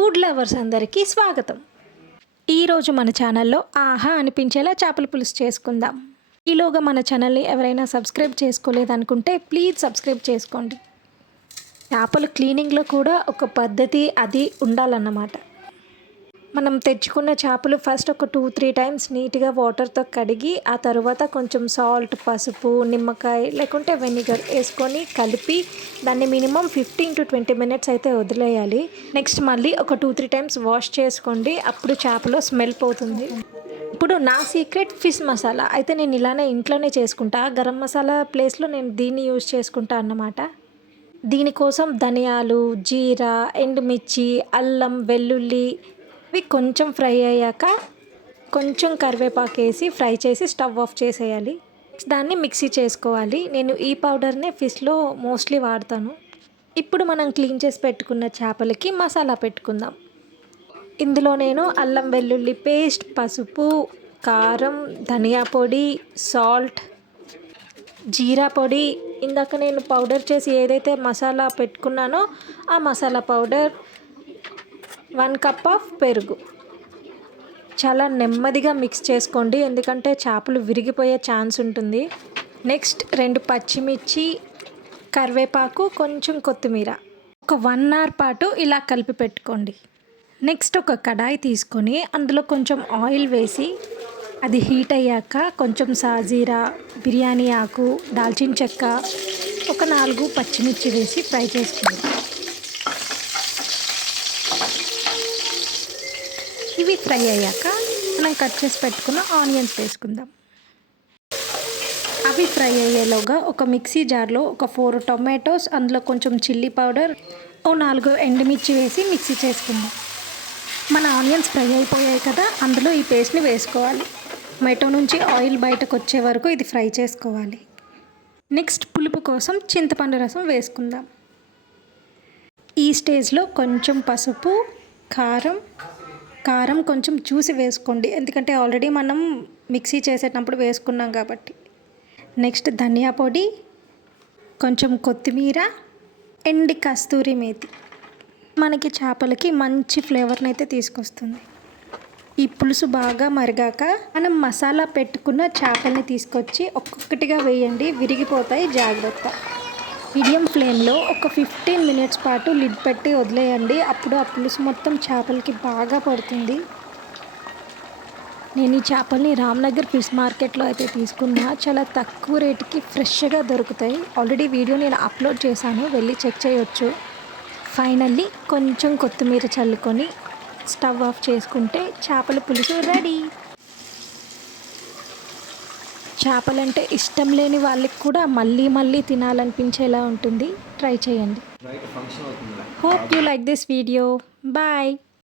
Food lovers అందరికీ స్వాగతం. ఈరోజు మన ఛానల్లో ఆహా అనిపించేలా చేపల పులుసు చేసుకుందాం. ఈలోగా మన ఛానల్ని ఎవరైనా సబ్స్క్రైబ్ చేసుకోలేదనుకుంటే ప్లీజ్ సబ్స్క్రైబ్ చేసుకోండి. చేపలు క్లీనింగ్లో కూడా ఒక పద్ధతి అది ఉండాలన్నమాట. మనం తెచ్చుకున్న చేపలు ఫస్ట్ ఒక 2-3 టైమ్స్ నీట్గా వాటర్తో కడిగి ఆ తర్వాత కొంచెం సాల్ట్, పసుపు, నిమ్మకాయ లేకుంటే వెనిగర్ వేసుకొని కలిపి దాన్ని మినిమం 15-20 మినిట్స్ అయితే వదిలేయాలి. నెక్స్ట్ మళ్ళీ ఒక 2-3 టైమ్స్ వాష్ చేసుకోండి, అప్పుడు చేపలో స్మెల్ పోతుంది. ఇప్పుడు నా సీక్రెట్ ఫిష్ మసాలా అయితే నేను ఇలానే ఇంట్లోనే చేసుకుంటా. గరం మసాలా ప్లేస్లో నేను దీన్ని యూజ్ చేసుకుంటా అన్నమాట. దీనికోసం ధనియాలు, జీరా, ఎండుమిర్చి, అల్లం, వెల్లుల్లి ఇవి కొంచెం ఫ్రై అయ్యాక కొంచెం కరివేపాకు వేసి ఫ్రై చేసి స్టవ్ ఆఫ్ చేసేయాలి. దాన్ని మిక్సీ చేసుకోవాలి. నేను ఈ పౌడర్నే ఫిష్లో మోస్ట్లీ వాడతాను. ఇప్పుడు మనం క్లీన్ చేసి పెట్టుకున్న చేపలకి మసాలా పెట్టుకుందాం. ఇందులో నేను అల్లం వెల్లుల్లి పేస్ట్, పసుపు, కారం, ధనియా పొడి, సాల్ట్, జీరా పొడి, ఇందాక నేను పౌడర్ చేసి ఏదైతే మసాలా పెట్టుకున్నానో ఆ మసాలా పౌడర్, 1 కప్ ఆఫ్ పెరుగు. చాలా నెమ్మదిగా మిక్స్ చేసుకోండి, ఎందుకంటే చేపలు విరిగిపోయే ఛాన్స్ ఉంటుంది. నెక్స్ట్ 2 పచ్చిమిర్చి, కరివేపాకు, కొంచెం కొత్తిమీర ఒక 1 అవర్ పాటు ఇలా కలిపి పెట్టుకోండి. నెక్స్ట్ ఒక కడాయి తీసుకొని అందులో కొంచెం ఆయిల్ వేసి అది హీట్ అయ్యాక కొంచెం సాజీరా, బిర్యానీ ఆకు, దాల్చిన చెక్క, ఒక 4 పచ్చిమిర్చి వేసి ఫ్రై చేసుకోండి. ఇవి ఫ్రై అయ్యాక మనం కట్ చేసి పెట్టుకున్న ఆనియన్స్ వేసుకుందాం. అవి ఫ్రై అయ్యేలోగా ఒక మిక్సీ జార్లో ఒక 4 టొమాటోస్, అందులో కొంచెం చిల్లీ పౌడర్, 4 ఎండుమిర్చి వేసి మిక్సీ చేసుకుందాం. మన ఆనియన్స్ ఫ్రై అయిపోయాయి కదా, అందులో ఈ పేస్ట్ని వేసుకోవాలి. టొమాటో నుంచి ఆయిల్ బయటకు వచ్చే వరకు ఇది ఫ్రై చేసుకోవాలి. నెక్స్ట్ పులుపు కోసం చింతపండు రసం వేసుకుందాం. ఈ స్టేజ్లో కొంచెం పసుపు, కారం కొంచెం చూసి వేసుకోండి, ఎందుకంటే ఆల్రెడీ మనం మిక్సీ చేసేటప్పుడు వేసుకున్నాం కాబట్టి. నెక్స్ట్ ధనియా పొడి, కొంచెం కొత్తిమీర, ఎండి కస్తూరి మేతి మనకి చేపలకి మంచి ఫ్లేవర్ని అయితే తీసుకొస్తుంది. ఈ పులుసు బాగా మరిగాక మనం మసాలా పెట్టుకున్న చేపల్ని తీసుకొచ్చి ఒక్కొక్కటిగా వేయండి, విరిగిపోతాయి, జాగ్రత్త. మీడియం ఫ్లేమ్లో ఒక 15 మినిట్స్ పాటు లిడ్ పెట్టి వదిలేయండి, అప్పుడు ఆ పులుసు మొత్తం చేపలకి బాగా పడుతుంది. నేను ఈ చేపల్ని రామ్నగర్ ఫిష్ మార్కెట్లో అయితే తీసుకున్నా, చాలా తక్కువ రేటుకి ఫ్రెష్గా దొరుకుతాయి. ఆల్రెడీ వీడియో నేను అప్లోడ్ చేశాను, వెళ్ళి చెక్ చేయొచ్చు. ఫైనల్లీ కొంచెం కొత్తిమీర చల్లుకొని స్టవ్ ఆఫ్ చేసుకుంటే చేపల పులుసు రెడీ. చేపలంటే ఇష్టం లేని వాళ్ళకి కూడా మళ్ళీ మళ్ళీ తినాలనిపించేలా ఉంటుంది. ట్రై చేయండి. Hope you like this video. Bye.